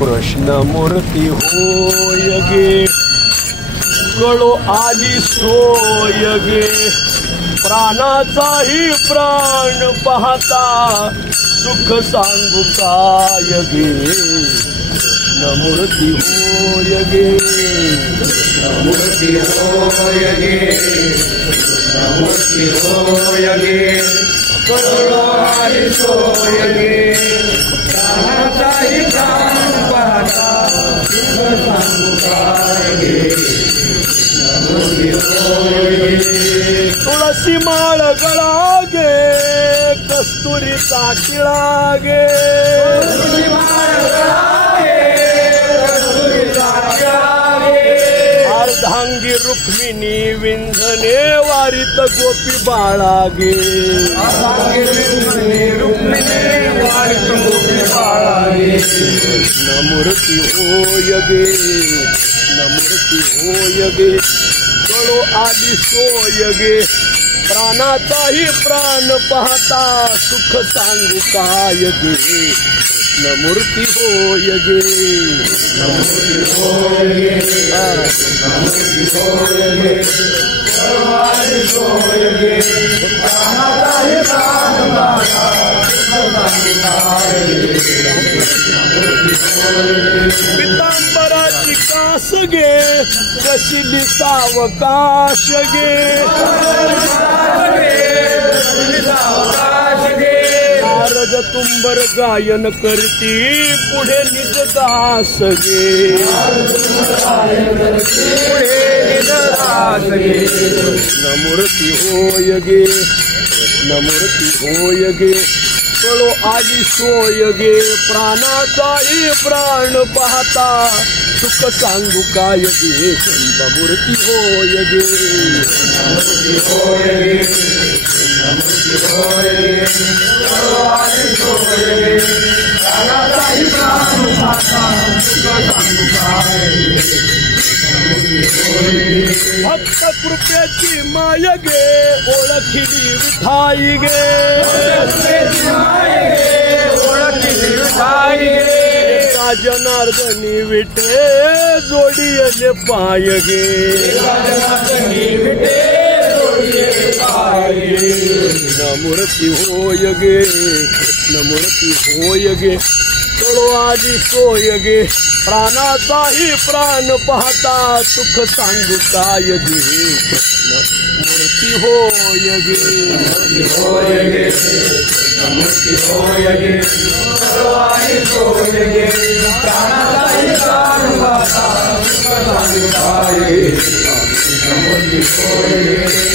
कृष्णमूर्ती होय गे कळो आली सोय गे प्राणाचाही प्राण पाहता सुख सांगू काय गे कृष्णमूर्ती होय गे कृष्णमूर्ती होय गे कृष्णमूर्ती होय गे कळो आली सोय गे प्राणाचाही प्राण पाहता सुख सांगू काय गे कृष्णमूर्ती होय गे तुळसी माळ गळा गे कस्तुरीचा टिळा गे तुळसी माळ गळा गे कस्तुरीचा टिळा गे अर्धांगी रुक्मिणी विंझणे वारीत गोपी बाळा गे रुक्मिणी वारीत गोपी बाळा गे कृष्णमूर्ती होय गे कृष्णमूर्ती होय गे कळो आली सोय गे प्राणाचाही प्राण पाहता सुख सांगू काय गे कृष्णमूर्ती होय गे कृष्णमूर्ती होय गे कृष्णमूर्ती होय गे कळो आली सोय गे प्राणाचाही प्राण पाहता सुख सांगू काय गे कृष्णमूर्ती होय गे पितांबराची कास गे कशिली सावकाश गे नारद तुंबर गायन करती पुढे निज दास गे कृष्णमूर्ती होय गे कृष्णमूर्ती होय गे कळो आली सोय गे प्राणाचाही प्राण पाहता सुख सांगू काय गे कृष्णमूर्ती होय गे कृष्णमूर्ती होय गे कृष्णमूर्ती होय गे कळो आली सोय गे प्राणाचाही प्राण पाहता सुख सांगू काय गे कृष्णमूर्ती होय गे भक्त कृपेची माय गे ओळखिली विठाई गे जनार्दनी विठे जोडियले पाय गे कृष्णमूर्ती होय गे कृष्णमूर्ती होय गे कळो आली सोय गे प्राणाचाही प्राण पाहता सुख सांगू काय गे कृष्णमूर्ती होय गे होय गे कृष्णमूर्ती होय गे कळो आली सोय गे प्राणाचाही प्राण पाहता सुख सांगू काय गे कृष्णमूर्ती होय गे